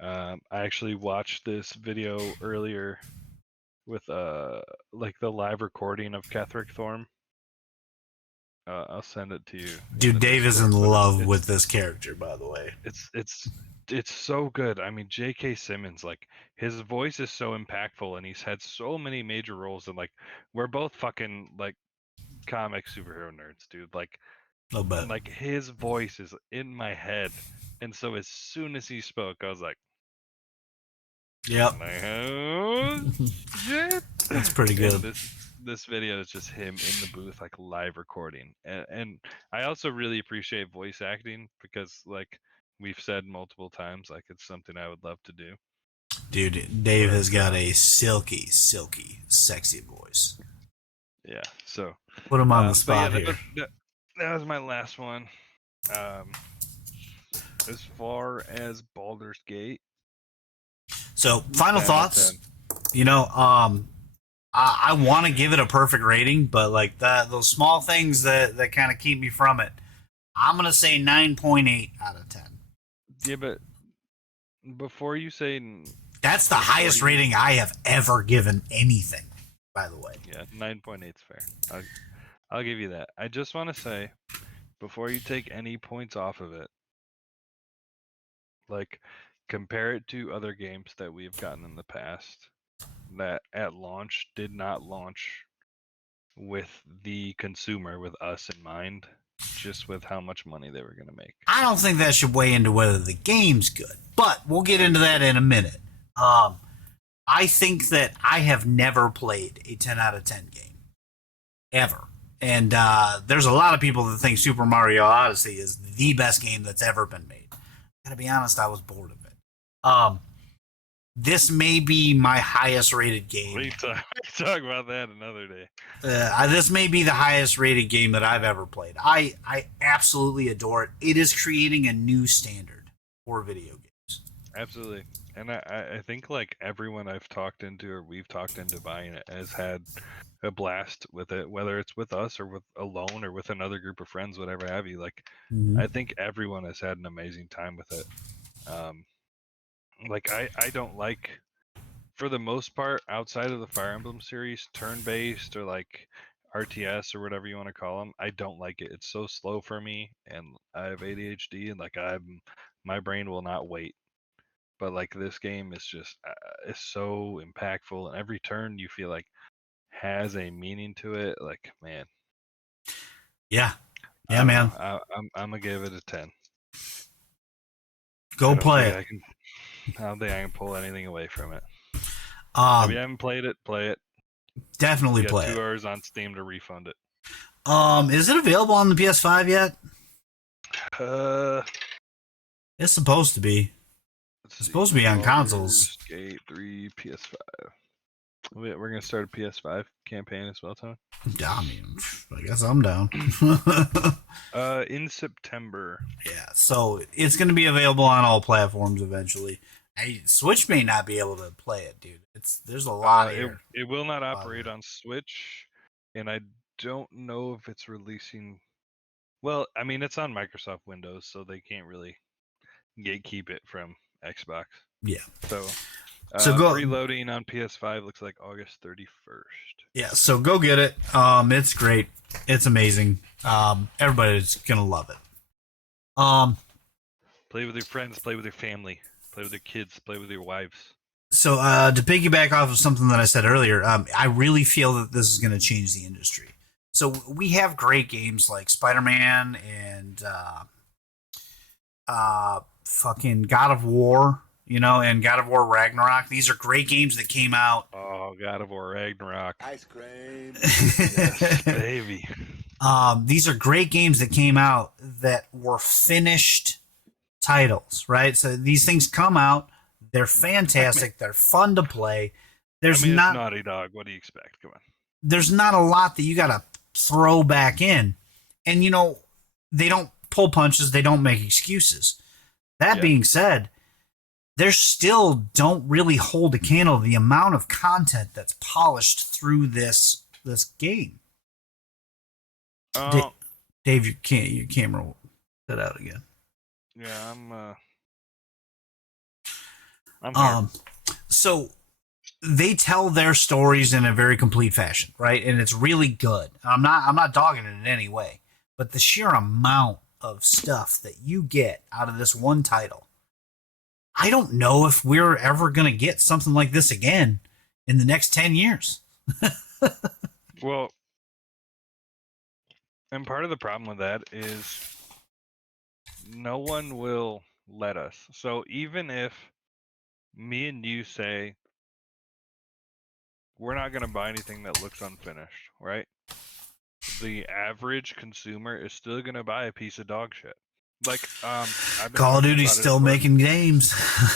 I actually watched this video earlier with like the live recording of Ketherick Thorm. I'll send it to you. Dude, Dave is in Discord, but love with this character, by the way. It's so good. I mean, J.K. Simmons, like his voice is so impactful, and he's had so many major roles. And like, we're both fucking like comic superhero nerds, dude. Like, A little bit. and like his voice is in my head, and so as soon as he spoke, I was like, Yep. oh shit. That's pretty And good. this video is just him in the booth, like live recording. And I also really appreciate voice acting because, like we've said multiple times, like it's something I would love to do. Dude, Dave has got a silky, sexy voice. Yeah. So Put him on the but spot yeah, here. that was my last one. As far as Baldur's Gate, So, final 10 out of thoughts. 10. I want to give it a perfect rating, but like those small things that kind of keep me from it, I'm gonna say 9.8 out of 10. Yeah, but before you say That's the highest rating I have ever given anything. By the way. Yeah, 9.8 is fair. I'll give you that. I just want to say, before you take any points off of it, like compare it to other games that we've gotten in the past. that at launch did not launch with the consumer, with us in mind, just with how much money they were going to make. I don't think that should weigh into whether the game's good, but we'll get into that in a minute. I think that I have never played a 10 out of 10 game, ever. And there's a lot of people that think Super Mario Odyssey is the best game that's ever been made. Gotta be honest, I was bored of it. This may be my highest rated game. We talk about that another day. This may be the highest rated game that I've ever played. I absolutely adore it. It is creating a new standard for video games. Absolutely. And I think like everyone I've talked into or we've talked into buying it has had a blast with it, whether it's with us or with alone or with another group of friends, whatever have you. Like, I think everyone has had an amazing time with it. Like I don't like, for the most part, outside of the Fire Emblem series, turn-based or like RTS or whatever you want to call them, I don't like it. It's so slow for me, and I have ADHD, and like my brain will not wait. But like this game is just it's so impactful, and every turn you feel like has a meaning to it. Like, man. Yeah, man. I'm gonna give it a 10. Go play it. I don't think I can pull anything away from it. If you haven't played it, play it. Definitely you got play 2 it. hours on Steam to refund it. Is it available on the PS5 yet? It's supposed to be. It's supposed to be on consoles. Skate 3, PS5. We're gonna start a PS5 campaign as well, Tony. I mean, I guess I'm down. In September. Yeah, so it's going to be available on all platforms eventually. Switch may not be able to play it, dude. There's a lot here. It will not operate on Switch, and I don't know if it's releasing. Well, I mean, it's on Microsoft Windows, so they can't really gatekeep it from Xbox. Yeah. So go preloading on PS5 looks like August 31st. Yeah, so go get it. It's great. It's amazing. Everybody's gonna love it. Play with your friends, play with your family, play with your kids, play with your wives. So to piggyback off of something that I said earlier, I really feel that this is going to change the industry. So we have great games like Spider-Man and fucking God of War, and God of War Ragnarok. These are great games that came out. Oh, God of War Ragnarok. Ice cream. Yes, baby. These are great games that came out that were finished titles, right? So these things come out. They're fantastic. They're fun to play. It's Naughty Dog. What do you expect? Come on. There's not a lot that you got to throw back in. And, they don't pull punches. They don't make excuses. That being said, they still don't really hold a candle to the amount of content that's polished through this game. Dave, your camera will set out again. Yeah, I'm here. So they tell their stories in a very complete fashion, right? And it's really good. I'm not dogging it in any way, but the sheer amount of stuff that you get out of this one title, I don't know if we're ever going to get something like this again in the next 10 years. Well, and part of the problem with that is no one will let us. So even if me and you say we're not going to buy anything that looks unfinished, right? The average consumer is still going to buy a piece of dog shit. Like, Call of Duty's still making games.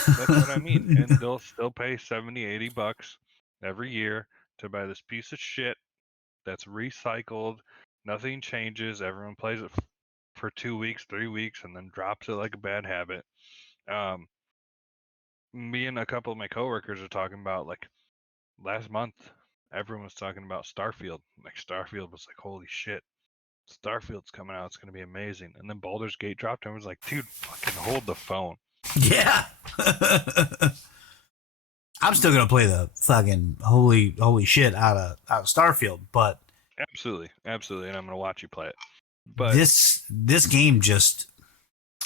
That's what I mean. And they'll still pay $70, $80 every year to buy this piece of shit that's recycled. Nothing changes. Everyone plays it for 2 weeks, 3 weeks, and then drops it like a bad habit. Me and a couple of my coworkers are talking about, like, last month, everyone was talking about Starfield. Like, Starfield was like, holy shit, Starfield's coming out. It's going to be amazing. And then Baldur's Gate dropped, and I was like, dude, fucking hold the phone. Yeah. I'm still going to play the fucking holy shit out of Starfield, but absolutely, and I'm going to watch you play it. But this game just,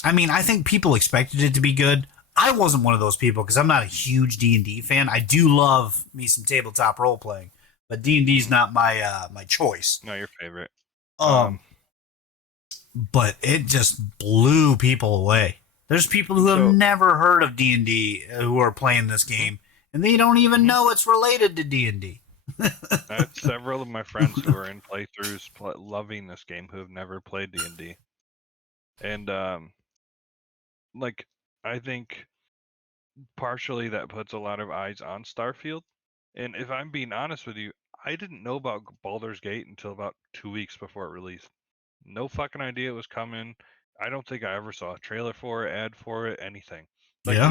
I mean, I think people expected it to be good. I wasn't one of those people because I'm not a huge D&D fan. I do love me some tabletop role playing, but D&D is not my my choice. Not your favorite. But it just blew people away. There's people who have never heard of D&D who are playing this game, and they don't even know it's related to D&D. I have several of my friends who are in playthroughs loving this game who have never played D&D. And, like, I think partially that puts a lot of eyes on Starfield. And if I'm being honest with you, I didn't know about Baldur's Gate until about 2 weeks before it released. No fucking idea it was coming. I don't think I ever saw a trailer for it, ad for it, anything. Like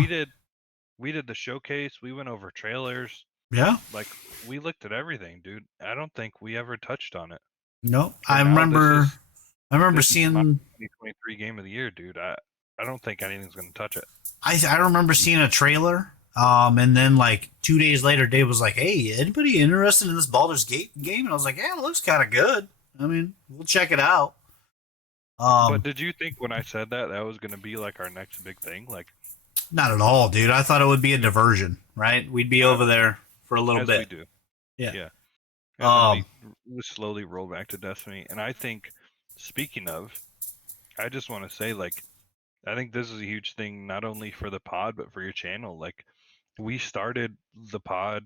we did the showcase, we went over trailers. Yeah. Like we looked at everything, dude. I don't think we ever touched on it. No. I remember seeing 2023 game of the year, dude. I don't think anything's going to touch it. I remember seeing a trailer, and then like 2 days later, Dave was like, "Hey, anybody interested in this Baldur's Gate game?" And I was like, "Yeah, it looks kind of good. I mean, we'll check it out." But did you think when I said that was going to be like our next big thing? Like, not at all, dude. I thought it would be a diversion, right? We'd be over there for a little bit. We do. Yeah. We slowly roll back to Destiny, and I think, speaking of, I just want to say, like, I think this is a huge thing, not only for the pod, but for your channel. Like, we started the pod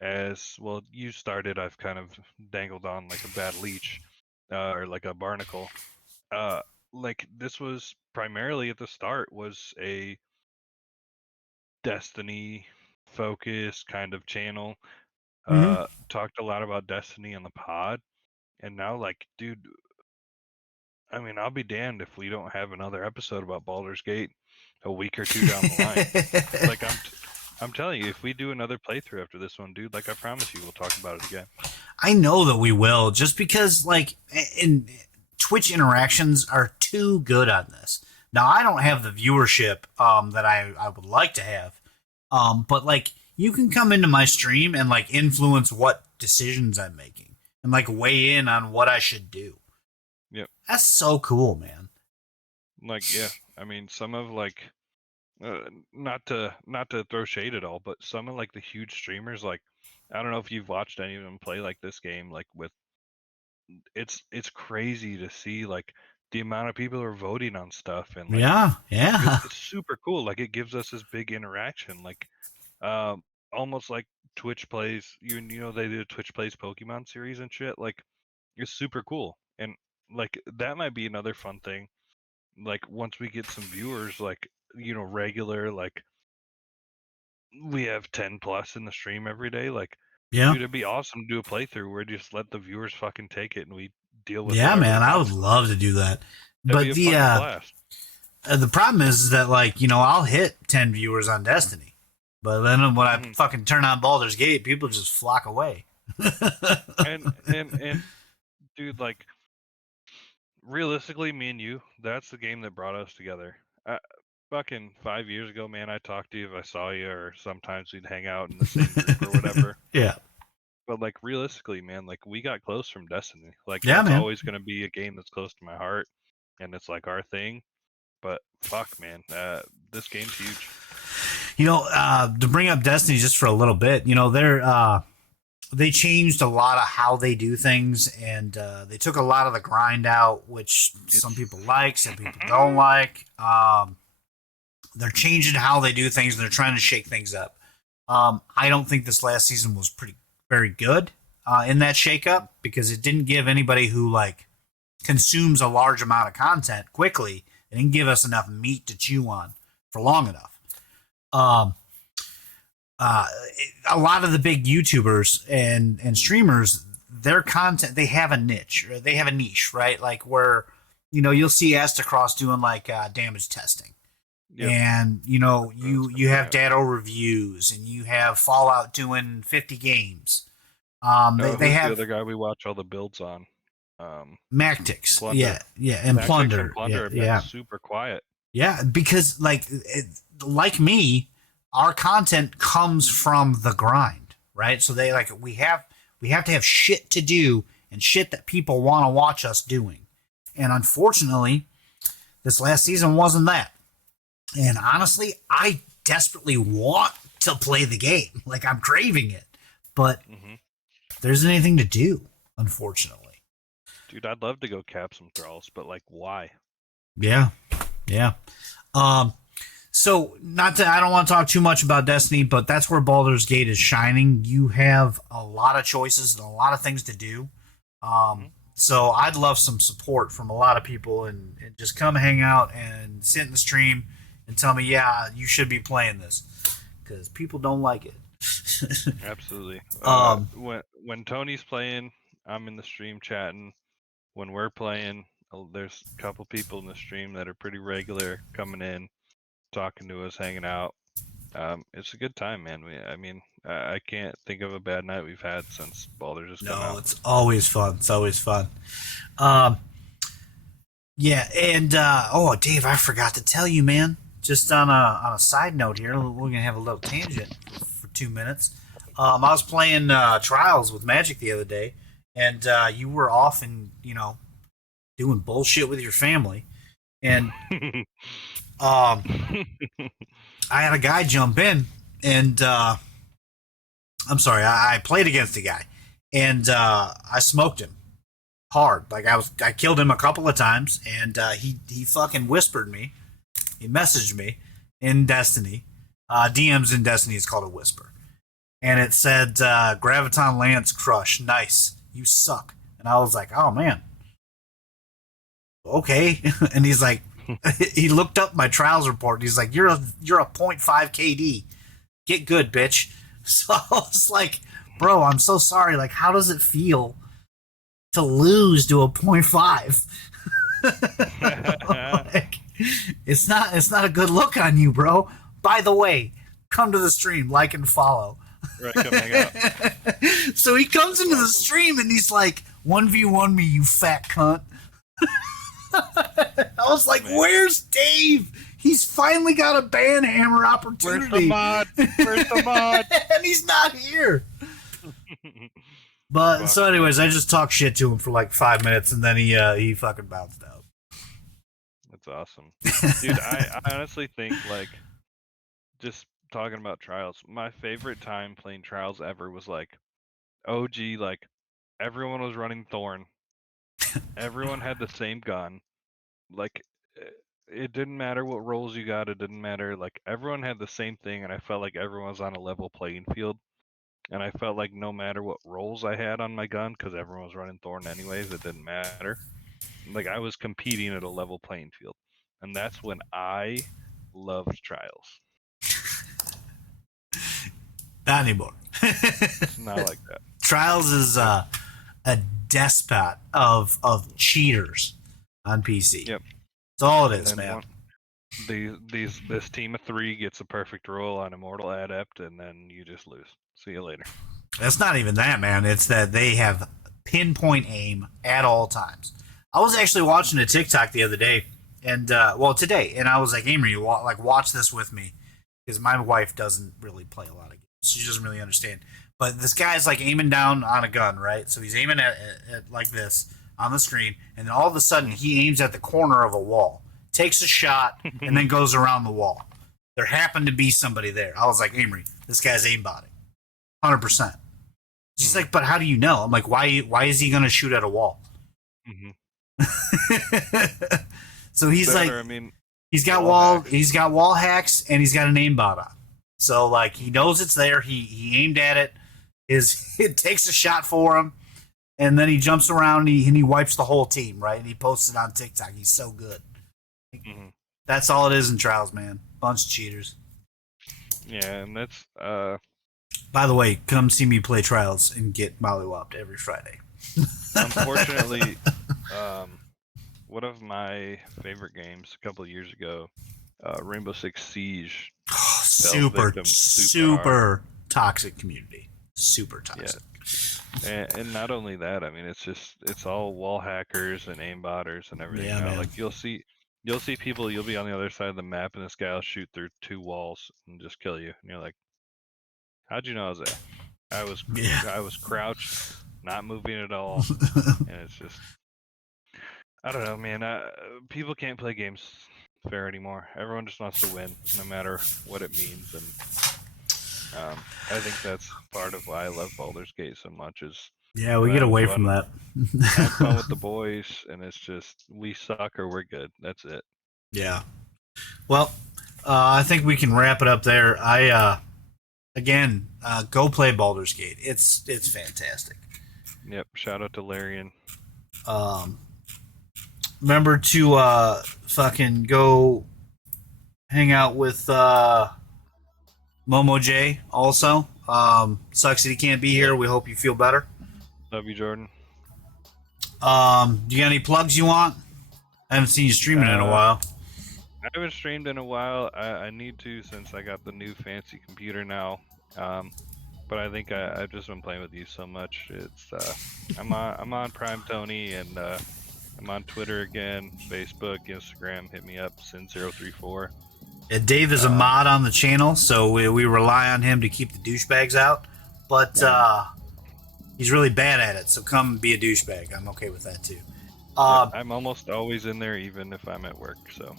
as, well, you started, I've kind of dangled on like a bad leech, or like a barnacle. Like, this was primarily at the start was a Destiny focused kind of channel. Talked a lot about Destiny on the pod, and now, like, dude, I mean, I'll be damned if we don't have another episode about Baldur's Gate a week or two down the line. Like, I'm telling you, if we do another playthrough after this one, dude, like, I promise you, we'll talk about it again. I know that we will, just because, like, in Twitch interactions are too good on this. Now, I don't have the viewership that I would like to have, but, like, you can come into my stream and, like, influence what decisions I'm making and, like, weigh in on what I should do. Yep. That's so cool, man. Like, yeah, I mean, some of, like, not to throw shade at all, but some of, like, the huge streamers, like, I don't know if you've watched any of them play, like, this game, like, with, it's crazy to see, like, the amount of people who are voting on stuff, and, like, yeah, it's super cool. Like, it gives us this big interaction, like, almost like Twitch plays, you know, they do a Twitch plays Pokemon series and shit. Like, it's super cool. And, like, that might be another fun thing. Like, once we get some viewers, like, you know, regular, like, we have 10 plus in the stream every day. Like, yeah, dude, it'd be awesome to do a playthrough where just let the viewers fucking take it and we deal with it. Yeah, man, I would love to do that. But the problem is that, like, you know, I'll hit 10 viewers on Destiny, but then when I fucking turn on Baldur's Gate, people just flock away. and dude, like, realistically, me and you, that's the game that brought us together. Fucking 5 years ago, man, I talked to you if I saw you, or sometimes we'd hang out in the same group or whatever. Yeah. But, like, realistically, man, like, we got close from Destiny. Like, yeah, it's always going to be a game that's close to my heart, and it's, like, our thing. But, fuck, man, this game's huge. You know, to bring up Destiny just for a little bit, you know, they changed a lot of how they do things, and they took a lot of the grind out, which some people like, some people don't like. They're changing how they do things, and they're trying to shake things up. I don't think this last season was very good in that shakeup, because it didn't give anybody who, like, consumes a large amount of content quickly. It didn't give us enough meat to chew on for long enough. A lot of the big YouTubers and streamers, their content, they have a niche, or they have a niche, right? Like, where, you know, you'll see Astacross doing, like, damage testing. Yep. And, you know, you have Dado reviews, and you have Fallout doing 50 games. They have the other guy we watch all the builds on. Mactix. Plunder. Yeah, and Mactix Plunder. And Plunder have been super quiet. Yeah, because, like me, our content comes from the grind, right? So we have to have shit to do and shit that people want to watch us doing. And unfortunately, this last season wasn't that. And honestly, I desperately want to play the game. Like I'm craving it, but Hmm. there's anything to do, unfortunately. Dude, I'd love to go cap some thralls, but like, why? Yeah, yeah. Um, so not to, I don't want to talk too much about Destiny, but that's where Baldur's Gate is shining. You have a lot of choices and a lot of things to do. Hmm. So I'd love some support from a lot of people and just come hang out and sit in the stream and tell me, yeah, you should be playing this because people don't like it. Absolutely. Um, When Tony's playing, I'm in the stream chatting. When we're playing, there's a couple people in the stream that are pretty regular coming in, talking to us, hanging out. It's a good time, man. I mean, I can't think of a bad night we've had since Baldur's has come no, out. it's always fun. It's always fun. Um, yeah, and oh, Dave, I forgot to tell you, man. Just on a side note here, we're gonna have a little tangent for 2 minutes. I was playing Trials with Magic the other day, and you were off and doing bullshit with your family, and um, I had a guy jump in, and I'm sorry, I played against a guy, and I smoked him hard. Like I killed him a couple of times, and he fucking whispered me. He messaged me in Destiny. DMs in Destiny is called a whisper, and it said Graviton Lance Crush, nice, you suck. And I was like, oh man, okay. And he's like, he looked up my trials report. And he's like, you're a .5 KD. Get good, bitch. So I was like, bro, I'm so sorry. Like, how does it feel to lose to a .5? Like, it's not a good look on you, bro. By the way, come to the stream, like and follow. Right, come hang out. So he comes into the stream and he's like, 1v1 me, you fat cunt. I was like, Man. where's Dave? He's finally got a banhammer opportunity. Where's the mod? Where's the mod? And he's not here. But so anyways, I just talked shit to him for like 5 minutes and then he fucking bounced out. That's awesome. Dude, I honestly think, like, just talking about Trials, my favorite time playing Trials ever was like OG, like everyone was running Thorn. Everyone had the same gun. Like it didn't matter what roles you got, it didn't matter. Like everyone had the same thing and I felt like everyone was on a level playing field. And I felt like no matter what roles I had on my gun, because everyone was running Thorn anyways, it didn't matter. Like I was competing at a level playing field. And that's when I loved Trials. Not anymore. It's not like that. Trials is a despot of cheaters on PC. Yep. That's all it And is, then man. this team of 3 gets a perfect roll on Immortal Adept, and then you just lose. See you later. That's not even that, man. It's that they have pinpoint aim at all times. I was actually watching a TikTok the other day, and today, and I was like, Amory, watch this with me, because my wife doesn't really play a lot of games. She doesn't really understand. But this guy's like aiming down on a gun, right? So he's aiming at like this on the screen, and then all of a sudden he aims at the corner of a wall, takes a shot, and then goes around the wall. There happened to be somebody there. I was like, Amory, this guy's aimbotting. 100%. She's like, but how do you know? I'm like, why is he going to shoot at a wall? Mm-hmm. So he's Better, like, I mean, he's got wall hacks and he's got an aimbot on. So like he knows it's there. He aimed at it. It takes a shot for him, and then he jumps around and he wipes the whole team, right? And he posts it on TikTok. He's so good. Mm-hmm. That's all it is in Trials, man. Bunch of cheaters. Yeah, and that's By the way, come see me play Trials and get mollywopped every Friday. unfortunately one of my favorite games a couple of years ago, Rainbow Six Siege. Super toxic community. Super toxic. Yeah. And not only that, I mean, it's all wall hackers and aimbotters and everything. Yeah, now. man. Like you'll see people, you'll be on the other side of the map and this guy will shoot through 2 walls and just kill you. And you're like, how'd you know I was there? I was crouched, not moving at all. And it's just, I don't know, man. People can't play games fair anymore. Everyone just wants to win, no matter what it means, and I think that's part of why I love Baldur's Gate so much. Is Yeah, I'm we get having away fun. from that. Have fun with the boys, and it's just we suck or we're good. That's it. Yeah. Well, I think we can wrap it up there. Again, go play Baldur's Gate. It's fantastic. Yep. Shout out to Larian. Remember to fucking go hang out with Momo J also. Sucks that he can't be here. We hope you feel better. Love you, Jordan. Do you got any plugs you want? I haven't seen you streaming in a while. I haven't streamed in a while. I need to, since I got the new fancy computer now. But I think I've just been playing with you so much. It's I'm on Prime Tony, and I'm on Twitter again, Facebook, Instagram. Hit me up, Sin034. Dave is a mod on the channel, so we rely on him to keep the douchebags out. But he's really bad at it, so come be a douchebag. I'm okay with that too. I'm almost always in there, even if I'm at work. So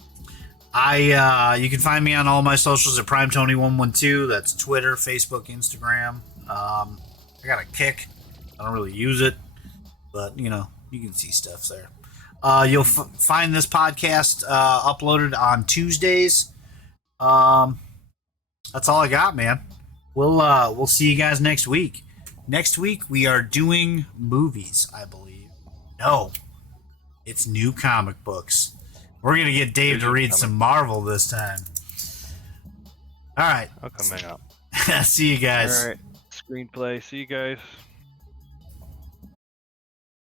you can find me on all my socials at PrimeTony112. That's Twitter, Facebook, Instagram. I got a Kick. I don't really use it, but you can see stuff there. You'll find this podcast uploaded on Tuesdays. That's all I got, man. We'll see you guys next week. Next week we are doing movies, I believe. No, it's new comic books. We're gonna get Dave to read some Marvel this time. All right. I'll come hang out. See you guys. All right. Screenplay. See you guys.